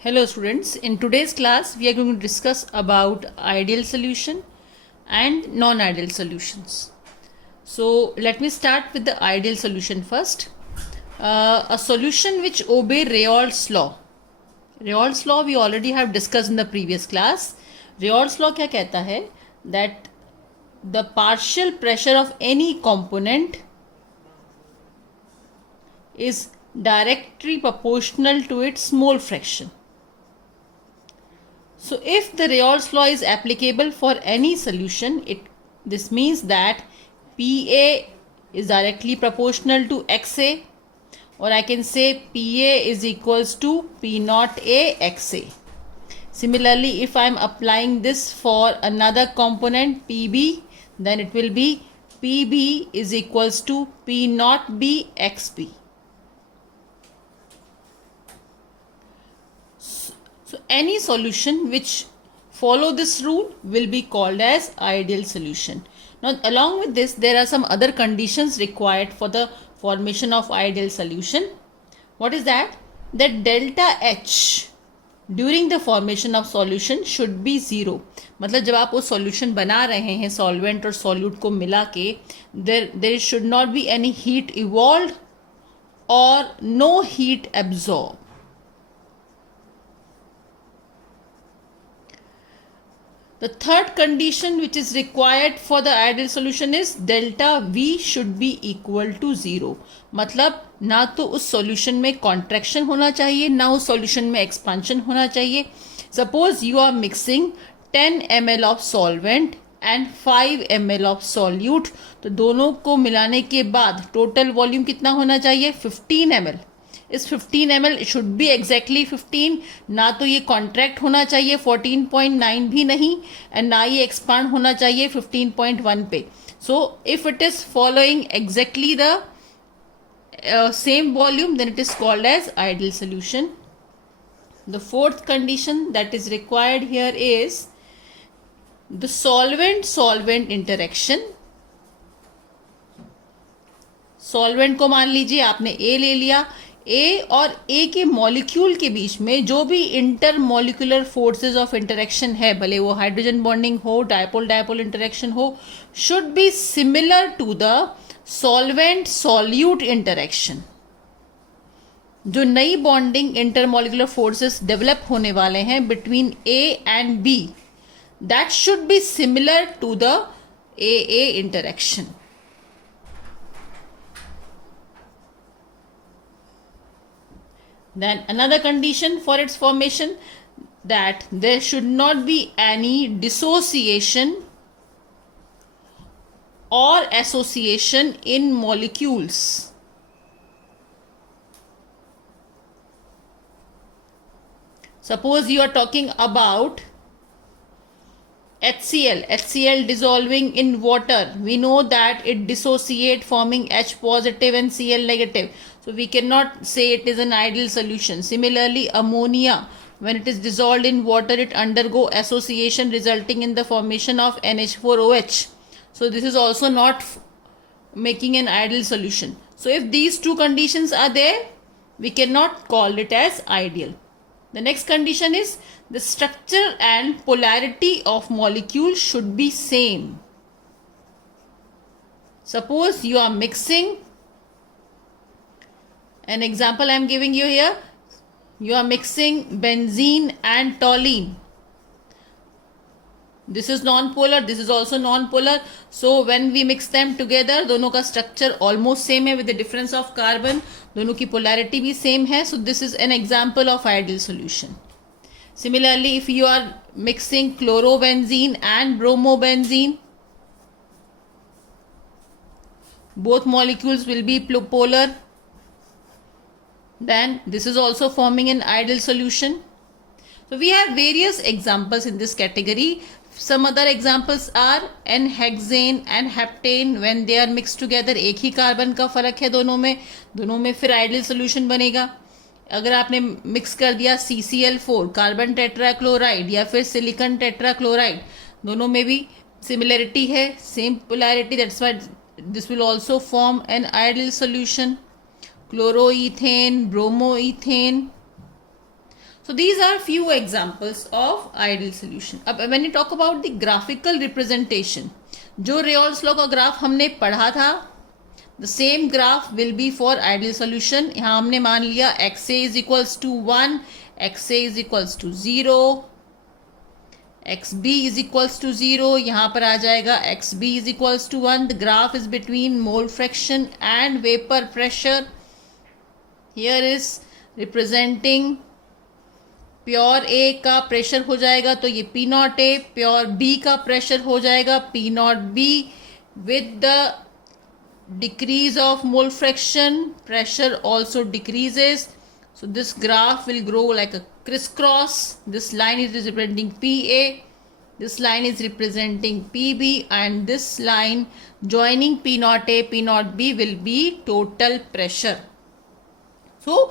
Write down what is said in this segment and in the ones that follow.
Hello students, in today's class we are going to discuss about ideal solution and non-ideal solutions. So let me start with the ideal solution first. A solution which obey Raoult's law. Raoult's law we already have discussed in the previous class. Raoult's law क्या कहता है? That the partial pressure of any component is directly proportional to its mole fraction. So if the Raoult's law is applicable for any solution, this means that PA is directly proportional to XA, or I can say PA is equals to P naught A XA. Similarly, if I am applying this for another component PB, then it will be PB is equals to P naught B XB. So any solution which follow this rule will be called as ideal solution. Now along with this, there are some other conditions required for the formation of ideal solution. What is that? That delta H during the formation of solution should be zero. मतलब जब आप वो solution बना रहे हैं solvent और solute को मिला के, there should not be any heat evolved or no heat absorbed. The third condition which is required for the ideal solution is delta V should be equal to zero. मतलब ना तो उस solution में contraction होना चाहिए, ना उस solution में expansion होना चाहिए. Suppose you are mixing 10 ml of solvent and 5 ml of solute, तो दोनों को मिलाने के बाद total volume कितना होना चाहिए? 15 ml. इस 15 ml शुड बी एग्जैक्टली 15. ना तो ये कॉन्ट्रैक्ट होना चाहिए 14.9 भी नहीं, एंड ना ये एक्सपांड होना चाहिए 15.1 पे. So if it is following exactly the same volume, then it is called as ideal solution. The fourth condition that is required here is the solvent interaction. Solvent को मान लीजिए आपने ए ले लिया. ए और ए के मॉलिक्यूल के बीच में जो भी intermolecular forces of interaction है, भले वो हाइड्रोजन बॉन्डिंग हो, डायपोल डायपोल इंटरेक्शन हो, should be similar to the solvent solute interaction. जो नई bonding intermolecular forces develop होने वाले हैं between A and B, that should be similar to the A interaction. Then another condition for its formation, that there should not be any dissociation or association in molecules. Suppose you are talking about HCl dissolving in water. We know that it dissociate forming H positive and Cl negative. So we cannot say it is an ideal solution. Similarly, ammonia, when it is dissolved in water, it undergo association resulting in the formation of NH4OH. So this is also not making an ideal solution. So if these two conditions are there, we cannot call it as ideal. The next condition is the structure and polarity of molecules should be same. Suppose you are mixing, an example I am giving you here, you are mixing benzene and toluene. This is non-polar, this is also non-polar. So when we mix them together, दोनों का structure almost same है with the difference of carbon. दोनों की polarity भी same है. So this is an example of ideal solution. Similarly, if you are mixing chlorobenzene and bromobenzene, both molecules will be polar. Then this is also forming an ideal solution. So we have various examples in this category. Some other examples are N-hexane and heptane when they are mixed together. एक ही carbon का फर्क है दोनों में फिर ideal solution बनेगा. अगर आपने मिक्स कर दिया CCl4 कार्बन टेट्राक्लोराइड या फिर सिलिकॉन टेट्राक्लोराइड, दोनों में भी सिमिलरिटी है, same polarity, that's why this will also form an ideal solution. Chloroethane, bromoethane. So these are few examples of ideal solution. अब when you talk about the graphical representation, जो रेयॉल्स law का graph हमने पढ़ा था, the same graph will be for ideal solution. यहाँ हमने मान लिया xa is equals to 1, xa is equals to 0, xb is equals to 0. यहाँ पर आ जाएगा xb is equals to 1. The graph is between mole fraction and vapor pressure. Here is representing pure A का pressure हो जाएगा तो ये P not A, pure B का pressure हो जाएगा P nought B. With the decrease of mole fraction pressure also decreases. So this graph will grow like a crisscross. This line is representing PA, this line is representing PB, and this line joining P naught A, P naught B will be total pressure. So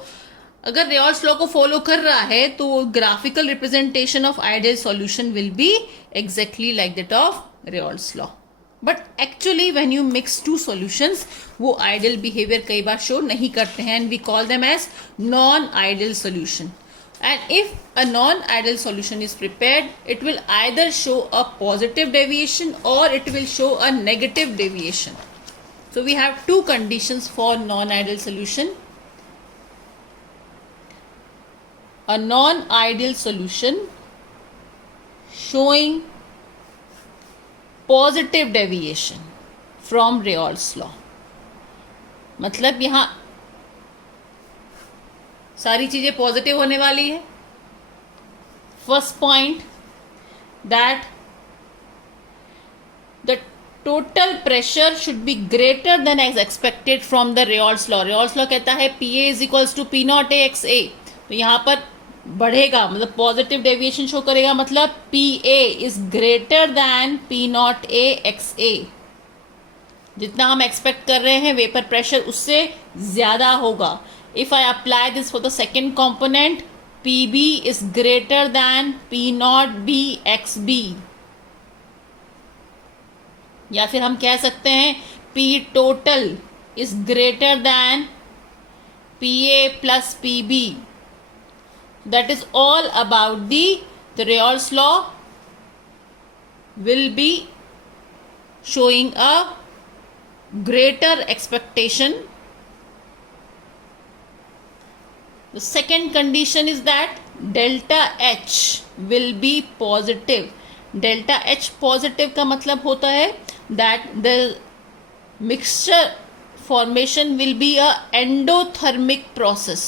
अगर रेयॉल्स law को follow कर रहा है तो graphical representation of ideal solution will be exactly like that of Raoult's law. But actually when you mix two solutions वो ideal behaviour कई बार show नहीं करते हैं and we call them as non ideal solution. And if a non-ideal solution is prepared, it will either show a positive deviation or it will show a negative deviation. So we have two conditions for non-ideal solution. A non-ideal solution showing positive deviation from Reynolds law. मतलब यहाँ सारी चीजें positive होने वाली है. First point that the total pressure should be greater than as expected from the Raoult's law. Raoult's law कहता है P A is equals to P not A X A. तो यहाँ पर बढ़ेगा मतलब पॉजिटिव डेविएशन शो करेगा, मतलब P A is greater than P not A X A. जितना हम एक्सपेक्ट कर रहे हैं वेपर प्रेशर उससे ज्यादा होगा. If I apply this for the second component, PB is greater than P naught B XB. या फिर हम कह सकते हैं P total is greater than PA plus PB. That is all about the Reynolds law will be showing a greater expectation. The second condition is that delta H will be positive. Delta H positive का मतलब होता है that the mixture formation will be a endothermic process.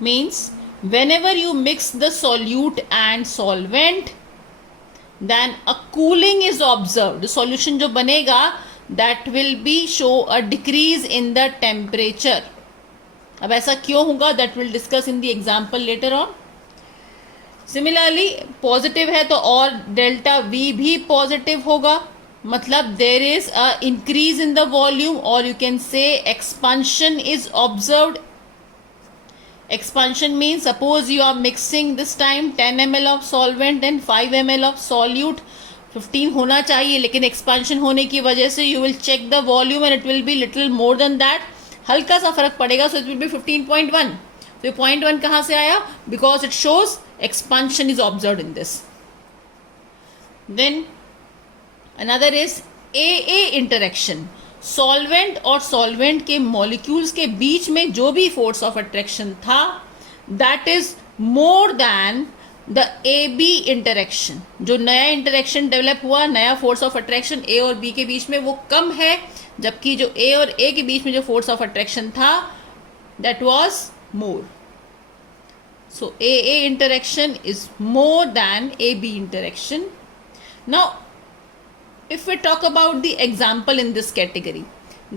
Means whenever you mix the solute and solvent, then a cooling is observed. The solution जो बनेगा that will be show a decrease in the temperature. अब ऐसा क्यों होगा that will discuss in the example later on. Similarly positive है तो और delta V भी positive होगा, मतलब there is a increase in the volume or you can say expansion is observed. Expansion means suppose you are mixing this time 10 ml of solvent and 5 ml of solute. 15 होना चाहिए लेकिन expansion होने की वजह से you will check the volume and it will be little more than that. हल्का सा फर्क पड़ेगा सो इट विल बी 15.1. तो ये 0.1 कहाँ से आया? Because it shows expansion is observed in this. Then another is a interaction. Solvent और सॉल्वेंट के मॉलिक्यूल्स के बीच में जो भी फोर्स ऑफ अट्रैक्शन था that is more than the A B interaction. जो नया इंटरेक्शन डेवलप हुआ, नया फोर्स ऑफ अट्रैक्शन ए और बी के बीच में, वो कम है, जबकि जो ए और ए के बीच में जो फोर्स ऑफ अट्रैक्शन था that was more. So A interaction is more then A B interaction. Now if we talk about the example in this category,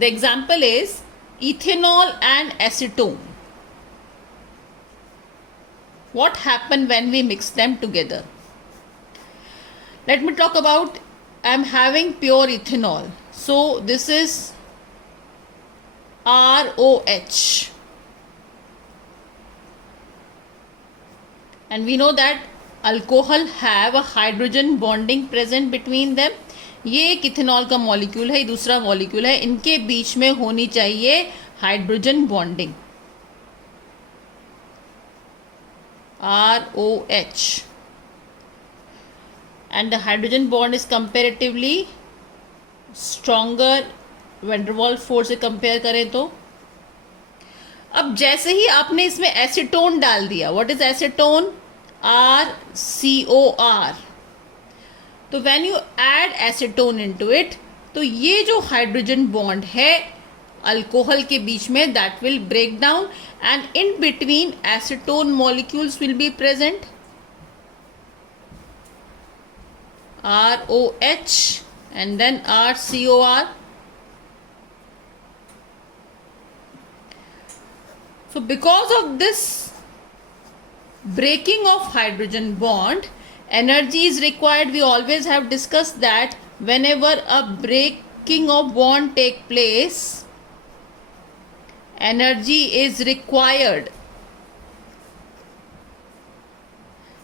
the example is ethanol and acetone. What happened when we mix them together? Let me talk about, I am having pure ethanol. So this is ROH. And we know that alcohol have a hydrogen bonding present between them. ये एक ethanol का molecule है, दूसरा molecule है, इनके बीच में होनी चाहिए hydrogen bonding. ROH, and the hydrogen bond is comparatively stronger van der Waals force से कंपेयर करें तो. अब जैसे ही आपने इसमें एसीटोन डाल दिया, व्हाट इज एसीटोन? RCOR. तो when you add acetone into it, तो ये जो हाइड्रोजन बॉन्ड है अल्कोहल के बीच में, that will break down and in between acetone molecules will be present, ROH and then RCOR. So because of this breaking of hydrogen bond, energy is required. We always have discussed that whenever a breaking of bond take place, energy is required,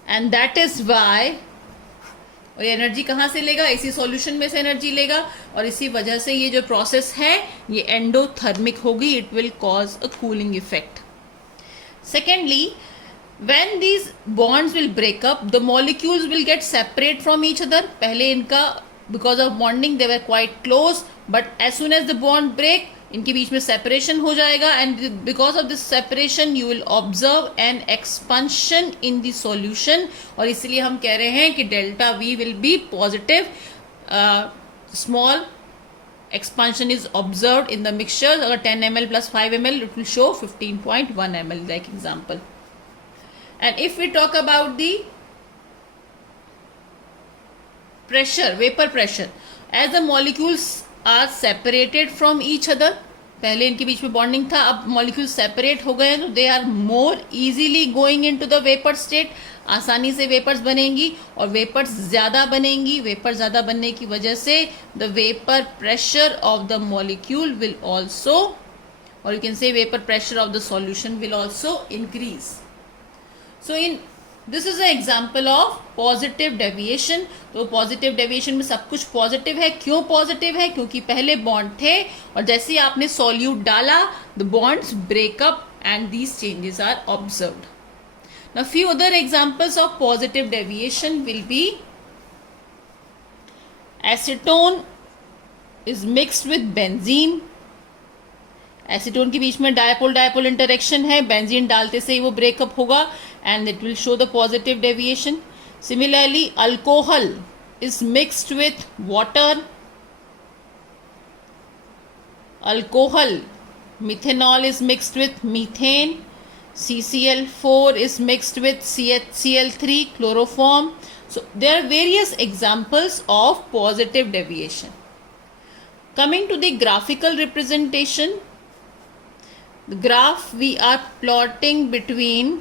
and that is why, और energy कहाँ से लेगा? इसी solution में से energy लेगा, और इसी वजह से ये जो प्रोसेस है ये एंडोथर्मिक होगी. It will cause a cooling effect. Secondly, when these bonds will break up, the molecules will get separate from each other. पहले इनका because of bonding they were quite close, but as soon as the bond break, इनके बीच में separation हो जाएगा, and because of this separation you will observe an expansion in the solution. और इसलिए हम कह रहे हैं कि delta V will be positive. Small expansion is observed in the mixture. अगर 10 ml plus 5 ml, it will show 15.1 ml like example. And if we talk about the pressure, vapor pressure, as the molecules are separated from each other, पहले इनके बीच में bonding था, अब molecules separate हो गए हैं, तो they are more easily going into the vapour state. आसानी से वेपर्स बनेंगी, और वेपर्स ज़्यादा बनेंगी. वेपर ज़्यादा बनने की वजह से the vapour pressure of the molecule will also, और you can say vapour pressure of the solution will also increase. So in this is a example of positive deviation. तो पॉजिटिव डेविएशन में सब कुछ पॉजिटिव है. क्यों positive है? क्योंकि पहले बॉन्ड थे, और जैसे ही आपने सॉल्यूट डाला, the bonds break up and these changes are observed. Now few other examples of positive deviation will be acetone is mixed with benzene. Acetone के बीच में डायपोल डायपोल इंटरेक्शन है, बेंजीन डालते से ही वो ब्रेकअप होगा, and it will show the positive deviation. Similarly alcohol is mixed with water. Alcohol, methanol is mixed with methane. CCl4 is mixed with CHCl3, chloroform. So there are various examples of positive deviation. Coming to the graphical representation, the graph we are plotting between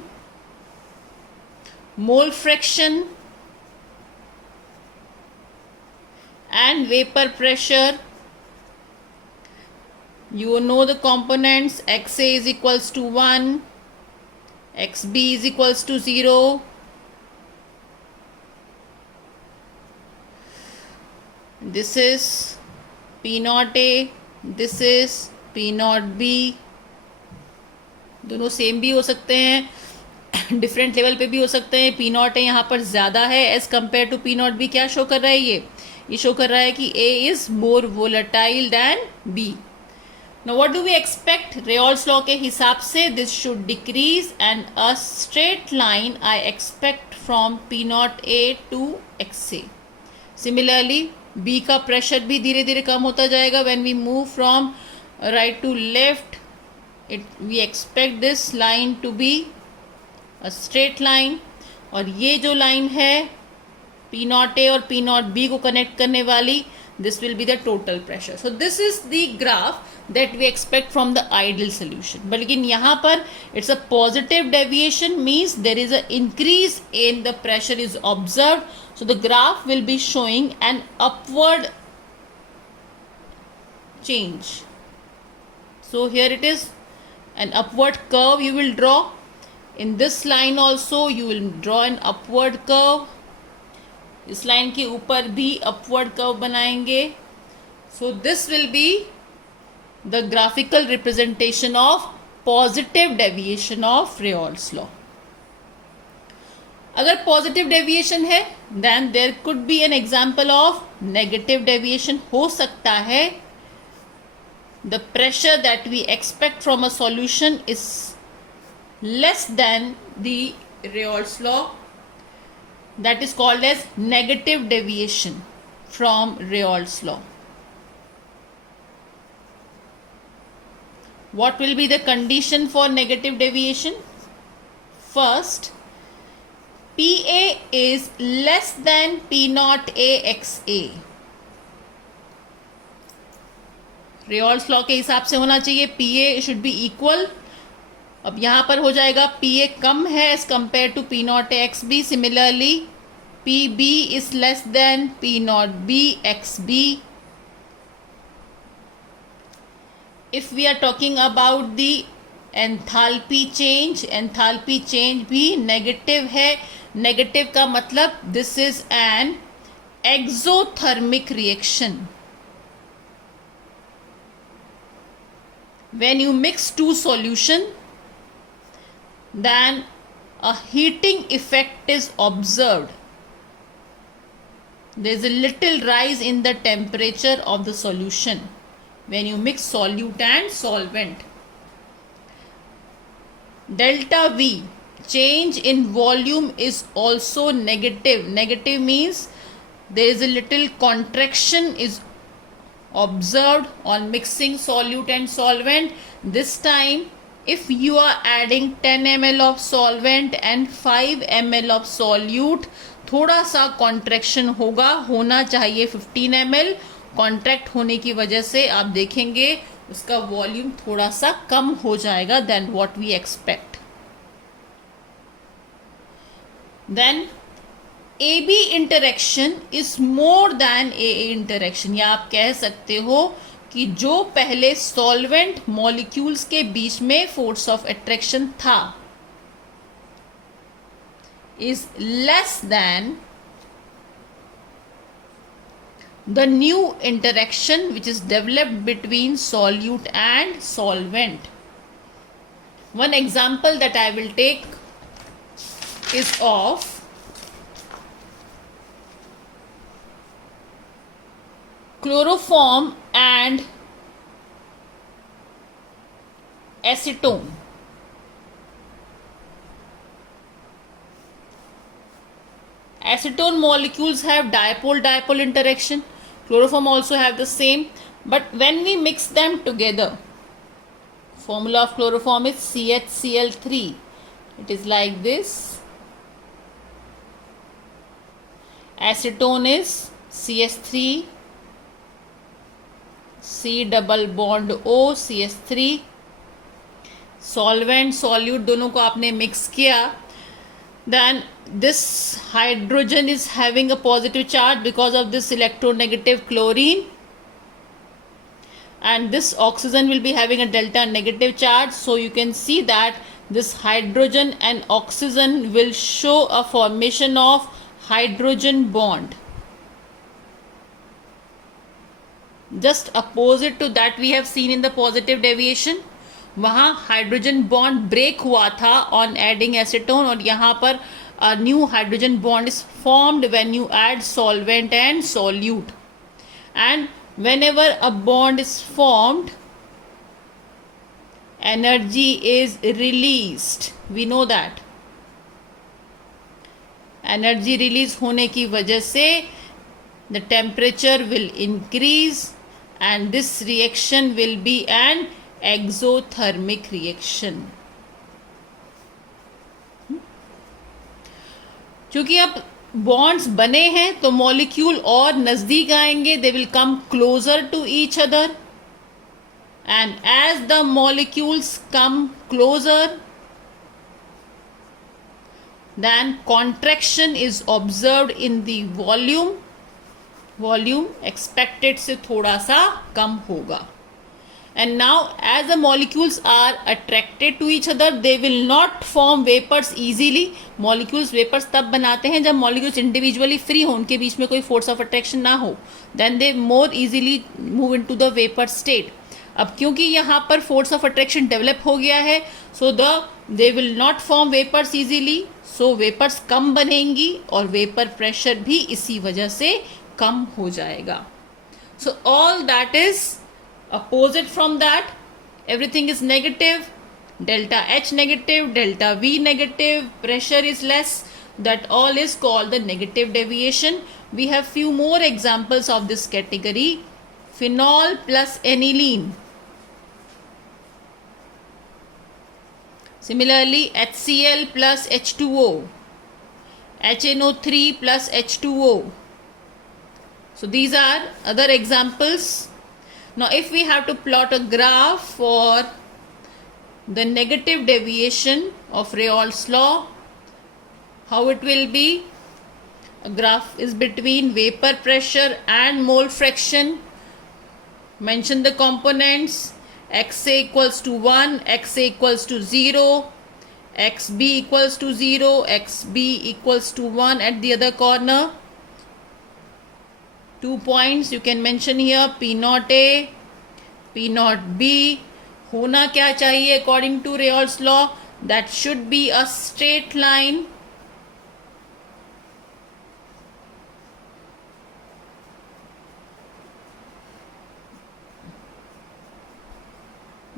mole fraction and vapor pressure. You know the components. XA is equals to 1, XB is equals to 0. This is P naught A, this is P naught B. दोनों same भी हो सकते हैं, different level पे भी हो सकते हैं. P naught A यहाँ पर ज़्यादा है as compare to P naught B. क्या शो कर रहा है ये शो कर रहा है कि A is more volatile than B. Now what do we expect? Reynolds law के हिसाब से this should decrease, and a straight line I expect from P naught A to XA. Similarly B का pressure भी धीरे धीरे कम होता जाएगा. When we move from right to left, we expect this line to be a straight line, और ये जो line है P naught A और P naught B को कनेक्ट करने वाली, this will be the total pressure. So this is the graph that we expect from the ideal solution. But लेकिन यहाँ पर it's a positive deviation, means there is an increase in the pressure is observed. So the graph will be showing an upward change. So here it is, an upward curve you will draw. In this line also you will draw an upward curve. इस line के ऊपर भी upward curve बनाएंगे. So this will be the graphical representation of positive deviation of Raoult's law. अगर positive deviation है then there could be an example of negative deviation. हो सकता है the pressure that we expect from a solution is less than the Raoult's law. That is called as negative deviation from Raoult's law. What will be the condition for negative deviation? First, PA is less than P naught AXA. Raoult's law के हिसाब से होना चाहिए PA should be equal. अब यहाँ पर हो जाएगा PA कम है as compare to P naught X B. Similarly PB is less than P naught B XB. If we are talking about the enthalpy change भी नेगेटिव है. नेगेटिव का मतलब this is an exothermic reaction. When you mix two solution, then a heating effect is observed. There is a little rise in the temperature of the solution when you mix solute and solvent. Delta V, change in volume, is also negative. Negative means there is a little contraction is observed on mixing solute and solvent. This time if you are adding 10 ml of solvent and 5 ml of solute, थोड़ा सा contraction होना चाहिए 15 ml. Contract होने की वजह से आप देखेंगे उसका वॉल्यूम थोड़ा सा कम हो जाएगा than what we expect. Then AB interaction is more than AA interaction. या आप कह सकते हो कि जो पहले सॉल्वेंट मॉलिक्यूल्स के बीच में फोर्स ऑफ अट्रैक्शन था is less than the new interaction which is developed between solute and solvent. One example that I will take is of chloroform and acetone. Acetone molecules have dipole-dipole interaction. Chloroform also have the same. But when we mix them together, formula of chloroform is CHCl3. It is like this. Acetone is CH3. C double bond O CH3. Solvent solute दोनों को आपने mix किया. Then this hydrogen is having a positive charge because of this electronegative chlorine, and this oxygen will be having a delta negative charge. So you can see that this hydrogen and oxygen will show a formation of hydrogen bond. Just opposite to that we have seen in the positive deviation. वहाँ hydrogen bond break हुआ था on adding acetone, और यहाँ पर new hydrogen bond is formed when you add solvent and solute. And whenever a bond is formed, energy is released. We know that. Energy release होने की वजह से the temperature will increase and this reaction will be an exothermic reaction. क्योंकि अब bonds बने हैं तो molecule और नजदीक आएंगे, they will come closer to each other, and as the molecules come closer then contraction is observed in the volume. Volume expected से थोड़ा सा कम होगा. And now as the molecules are attracted to each other, they will not form vapors easily. Molecules vapors तब बनाते हैं जब molecules individually free हो, उनके बीच में कोई force of attraction ना हो. Then they more easily move into the vapor state. अब क्योंकि यहाँ पर force of attraction develop हो गया है, so the they will not form vapours easily, so vapours कम बनेंगी और वेपर प्रेशर भी इसी वजह से कम हो जाएगा. So all that is opposite from that, everything is negative, delta H negative, delta V negative, pressure is less, that all is called the negative deviation. We have few more examples of this category. Phenol plus aniline. Similarly, HCl plus H2O, HNO3 plus H2O. So these are other examples. Now if we have to plot a graph for the negative deviation of Reynolds law, how it will be? A graph is between vapor pressure and mole fraction. Mention the components. XA equals to 1, XA equals to 0, XB equals to 0, XB equals to 1 at the other corner. 2 points you can mention here, P naught A, P naught B. होना क्या चाहिए according to Reynolds law? That should be a straight line.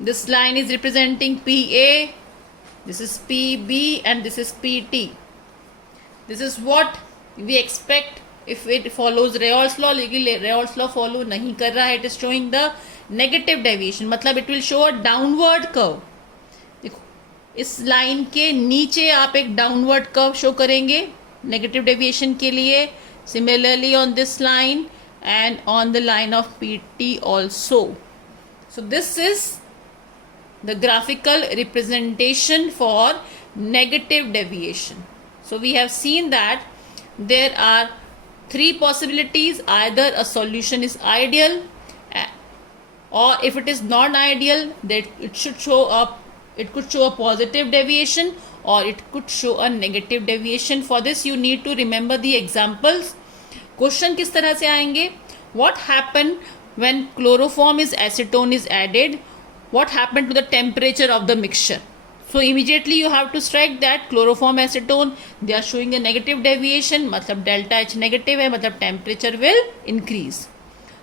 This line is representing PA, this is PB and this is PT. This is what we expect if it follows Reynolds law. लेकिन Reynolds law follow नहीं कर रहा है. It is showing the negative deviation, मतलब it will show a downward curve. देखो इस line के नीचे आप एक डाउनवर्ड कर्व शो करेंगे नेगेटिव डेविएशन के लिए. Similarly on this line and on the line of PT also. So this is the graphical representation for negative deviation. So we have seen that there are three possibilities. Either a solution is ideal, or if it is non-ideal, that it should show up, it could show a positive deviation or it could show a negative deviation. For this you need to remember the examples. Question किस तरह से आएंगे? What happened when chloroform is acetone is added? What happened to the temperature of the mixture? So immediately you have to strike that chloroform acetone, they are showing a negative deviation, मतलब delta H negative है, मतलब temperature will increase.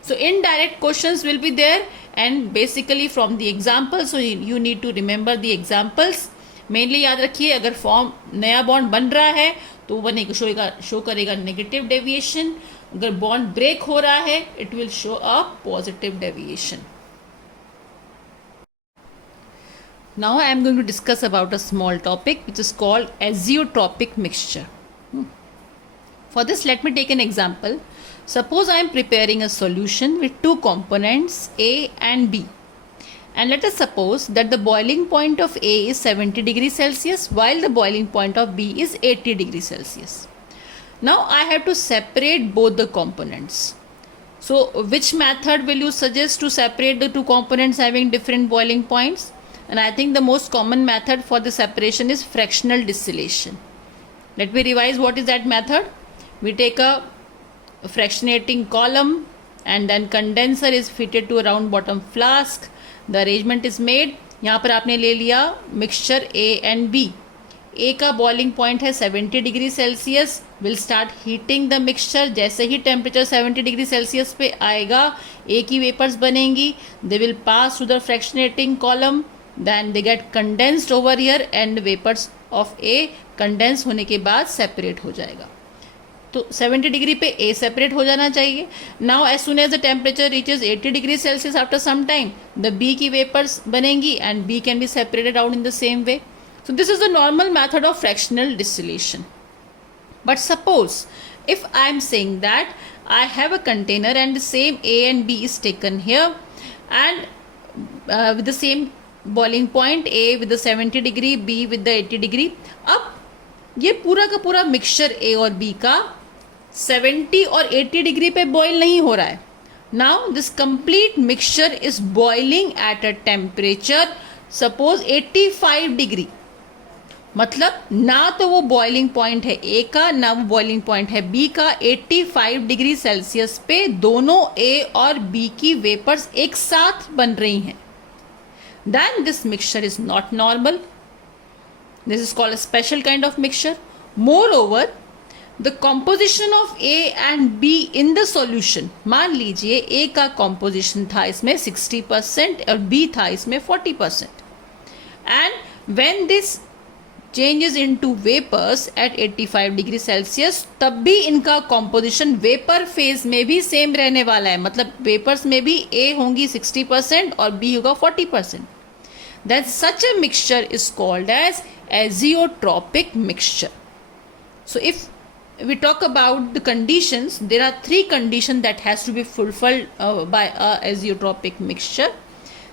So indirect questions will be there and basically from the examples, so you need to remember the examples. Mainly याद रखिए अगर form नया bond बन रहा है तो वो बनेगा शो करेगा नेगेटिव डेविएशन. अगर बॉन्ड ब्रेक हो रहा है it will show a positive deviation. Now I am going to discuss about a small topic which is called azeotropic mixture. For this let me take an example. Suppose I am preparing a solution with two components A and B, and let us suppose that the boiling point of A is 70 degrees Celsius while the boiling point of B is 80 degrees Celsius. Now I have to separate both the components. So which method will you suggest to separate the two components having different boiling points? And I think the most common method for the separation is fractional distillation. Let me revise what is that method. We take a fractionating column and then condenser is fitted to a round bottom flask. The arrangement is made. यहाँ पर आपने ले लिया mixture A and B. A का boiling point है 70 degree Celsius. Will start heating the mixture. जैसे ही temperature 70 degree Celsius पे आएगा A की वेपर्स बनेंगी. They will pass to the fractionating column. then they get condensed over here and vapors of A condense होने के बाद separate हो जाएगा. तो 70 डिग्री पे A separate हो जाना चाहिए. Now as soon as the temperature reaches 80 degrees Celsius after some time the B की vapors बनेंगी and B can be separated out in the same way. So this is the normal method of fractional distillation. But suppose if I am saying that I have a container and the same A and B is taken here and with the same boiling point, A with the 70 degree, B with the 80 degree. अब ये पूरा का पूरा mixture A और B का 70 और 80 degree पे boil नहीं हो रहा है. Now this complete mixture is boiling at a temperature suppose 85 degree. मतलब ना तो वो बॉइलिंग पॉइंट है A का ना वो बॉइलिंग पॉइंट है B का. 85 डिग्री सेल्सियस पे दोनों A और B की वेपर्स एक साथ बन रही हैं. Then this mixture is not normal. This is called a special kind of mixture. Moreover, the composition of A and B in the solution, मान लीजिए A का composition था इसमें 60% और B था इसमें 40%, and when this changes into vapors at 85 degree Celsius, तब भी इनका composition वेपर फेज में भी सेम रहने वाला है. मतलब वेपर्स में भी A होंगी 60% और B होगा 40%. Then such a mixture is called as azeotropic mixture. So if we talk about the conditions, there are three conditions that has to be fulfilled by a azeotropic mixture.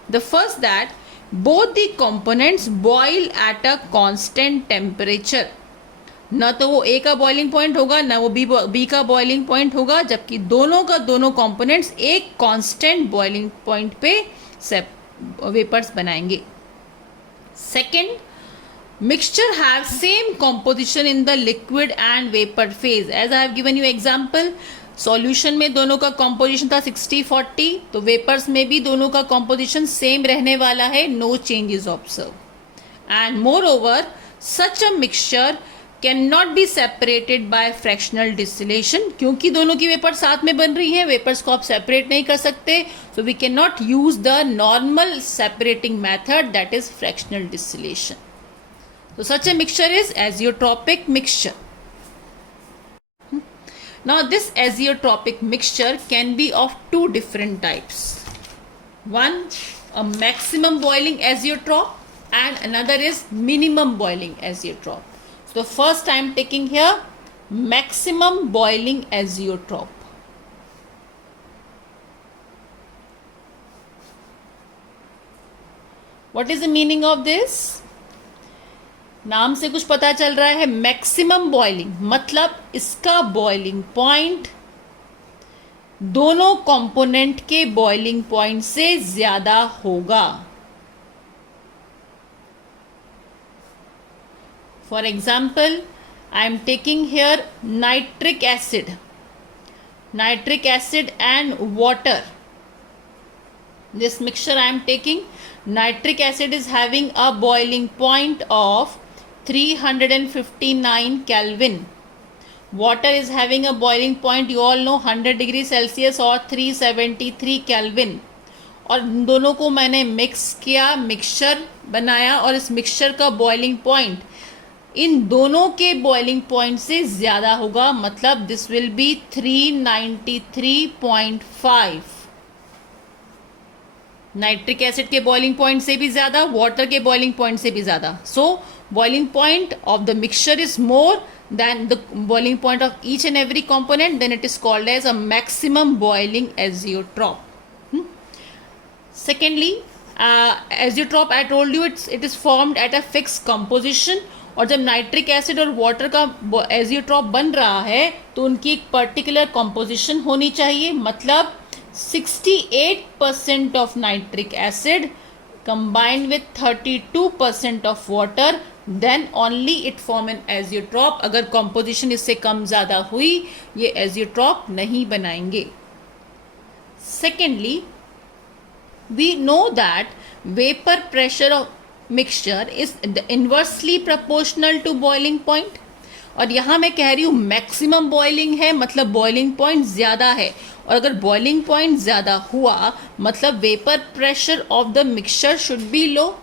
The first, that both the components boil at a constant temperature. ना तो वो A का boiling point होगा ना वो B का boiling point होगा, जबकि दोनों का दोनों कंपोनेंट्स एक कांस्टेंट बॉइलिंग पॉइंट पे वेपर्स बनाएंगे. Second, mixture have same composition in the liquid and vapor phase. As I have given you example, solution में दोनों का कॉम्पोजिशन था 60-40, तो वेपर्स में भी दोनों का कॉम्पोजिशन सेम रहने वाला है. No changes observe. And moreover, such a mixture can not be separated by fractional distillation. क्योंकि दोनों की वेपर साथ में बन रही है, वेपर्स को आप सेपरेट नहीं कर सकते, so we can not use the normal separating method, that is fractional distillation. So such a mixture is azeotropic mixture. Now this azeotropic mixture can be of two different types. One, a maximum boiling azeotrop, and another is minimum boiling azeotrop. So first I am taking here maximum boiling azeotrop. What is the meaning of this? नाम से कुछ पता चल रहा है. Maximum boiling मतलब इसका boiling point दोनों कंपोनेंट के बॉइलिंग पॉइंट से ज्यादा होगा. For example, I am taking here nitric acid and water. This mixture I am taking, nitric acid is having a boiling point of 359 Kelvin. Water is having a boiling point, you all know, 100 degree Celsius or 373 Kelvin. और दोनों को मैंने mix किया, mixture बनाया, और इस mixture का boiling point in दोनों के बॉइलिंग पॉइंट से ज़्यादा होगा. मतलब this will B 393.5. Nitric acid के बॉइलिंग पॉइंट से भी ज़्यादा, वाटर के बॉइलिंग पॉइंट से भी ज़्यादा. सो boiling point of the mixture is more than the boiling point of each and every component, then it is called as a maximum boiling azeotrop. Secondly, azeotrop I told you it is formed at a fixed composition. और जब nitric acid और water का azeotrope बन रहा है तो उनकी एक पर्टिकुलर कॉम्पोजिशन होनी चाहिए. मतलब 68% of nitric acid combined with 32% of water, then only it form an azeotrop. अगर composition इससे कम ज़्यादा हुई, ये azeotrop नहीं बनाएंगे. Secondly, we know that vapor pressure of mixture is inversely proportional to boiling point. और यहाँ मैं कह रही हूँ मैक्सिमम बॉइलिंग है, मतलब बॉइलिंग पॉइंट ज़्यादा है, और अगर बॉइलिंग पॉइंट ज़्यादा हुआ मतलब vapour pressure of the mixture should be low.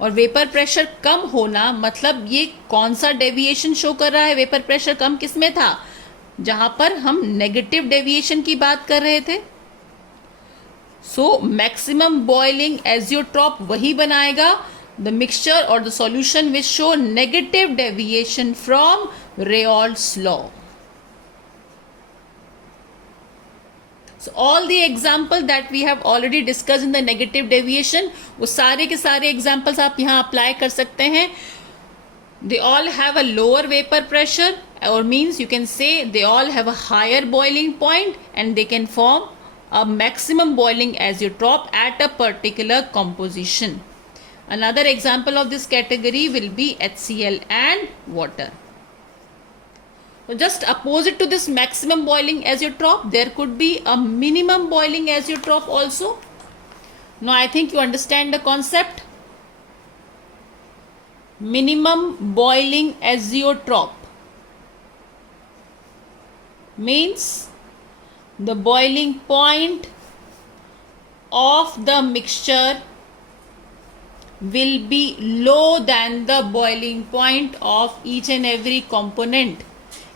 और वेपर प्रेशर कम होना मतलब ये कौन सा डेविएशन शो कर रहा है? वेपर प्रेशर कम किस में था? जहाँ पर हम नेगेटिव डेविएशन की बात कर रहे थे. सो मैक्सिमम बॉइलिंग एजियोट्रॉप वही बनाएगा, the mixture or the solution which show negative deviation from Raoult's law. So all the example that we have already discussed in the negative deviation, वो सारे के सारे examples आप यहाँ apply कर सकते हैं. They all have a lower vapor pressure, or means you can say they all have a higher boiling point and they can form a maximum boiling azeotrop at a particular composition. Another example of this category will be HCl and water. So just opposite to this maximum boiling azeotrop, there could be a minimum boiling azeotrop also. Now I think you understand the concept. minimum boiling azeotrope means the boiling point of the mixture will be low than the boiling point of each and every component.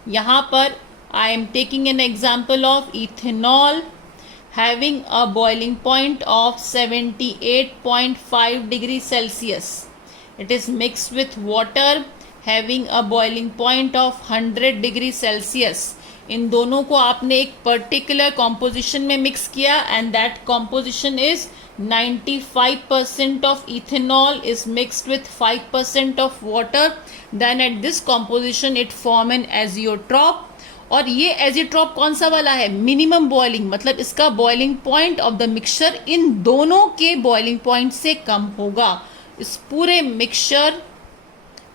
यहाँ पर I am taking an example of ethanol having a boiling point of 78.5 degrees Celsius. It is mixed with water having a boiling point of 100 degree Celsius. इन दोनों को आपने एक particular composition में mix किया and that composition is 95% of ethanol is mixed with 5% of water. Then at this composition it form an azeotrope. और ये azeotrope कौन सा वाला है? मिनिमम बॉइलिंग, मतलब इसका boiling point of the mixture in दोनों के बॉइलिंग पॉइंट से कम होगा. इस पूरे मिक्सचर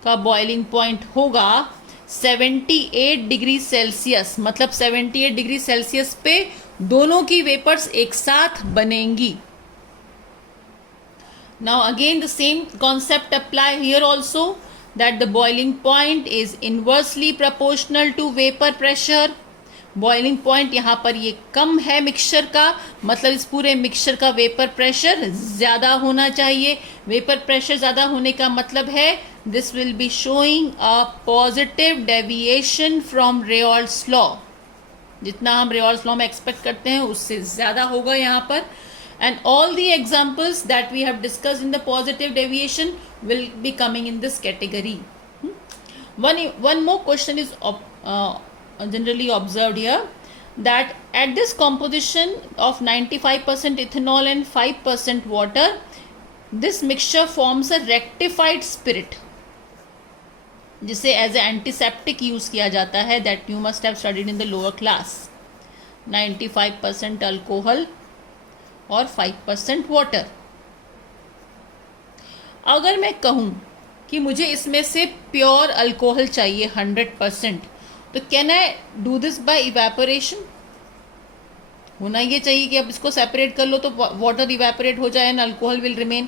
का बॉइलिंग पॉइंट होगा 78 डिग्री सेल्सियस, मतलब 78 डिग्री सेल्सियस पे दोनों की वेपर्स एक साथ बनेंगी. Now again the same concept apply here also, that the boiling point is inversely proportional to vapor pressure. Boiling point यहाँ पर ये कम है मिक्सचर का, मतलब इस पूरे मिक्सचर का वेपर प्रेशर ज़्यादा होना चाहिए. वेपर प्रेशर ज़्यादा होने का मतलब है this will be showing a positive deviation from Raoult's law. जितना हम रेयॉल्स लॉ में एक्सपेक्ट करते हैं उससे ज़्यादा होगा यहाँ पर. And all the examples that we have discussed in the positive deviation will be coming in this category. One more question is generally observed here, that at this composition of 95% ethanol and 5% water, this mixture forms a rectified spirit, जिसे as a antiseptic use किया जाता है. That you must have studied in the lower class. 95% alcohol और 5% water. अगर मैं कहूँ कि मुझे इसमें से प्योर अल्कोहल चाहिए 100%, तो can I do this by evaporation? होना ये चाहिए कि अब इसको सेपरेट कर लो तो वाटर इवेपोरेट हो जाए and alcohol will remain.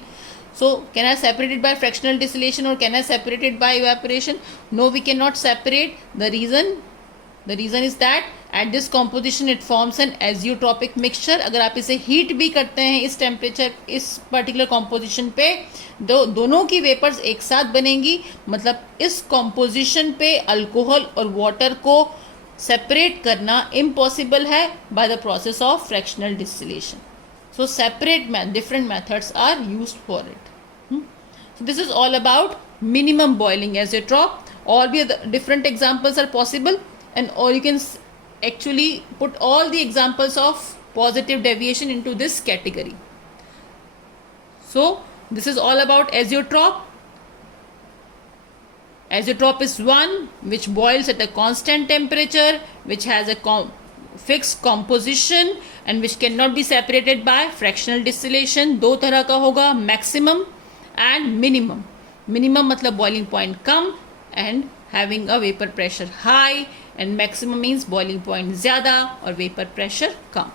So can I separate it by fractional distillation or can I separate it by evaporation? No, we cannot separate. The reason is that at this composition it forms an azeotropic mixture. अगर आप इसे heat भी करते हैं इस temperature, इस particular composition पे, दोनों की वेपर्स एक साथ बनेंगी. मतलब इस कॉम्पोजिशन पे अल्कोहल और वाटर को सेपरेट करना इम्पॉसिबल है by the process of fractional distillation. So separate different methods are used for it. So this is all about minimum boiling azeotrope. All the other different examples are possible, and or you can actually put all the examples of positive deviation into this category. So this is all about azeotrope. Azeotrope is one which boils at a constant temperature, which has a fixed composition and which cannot be separated by fractional distillation. दो तरह का होगा, maximum and minimum. Minimum मतलब boiling point come and having a vapor pressure high, and maximum means boiling point ज़्यादा और vapor pressure कम.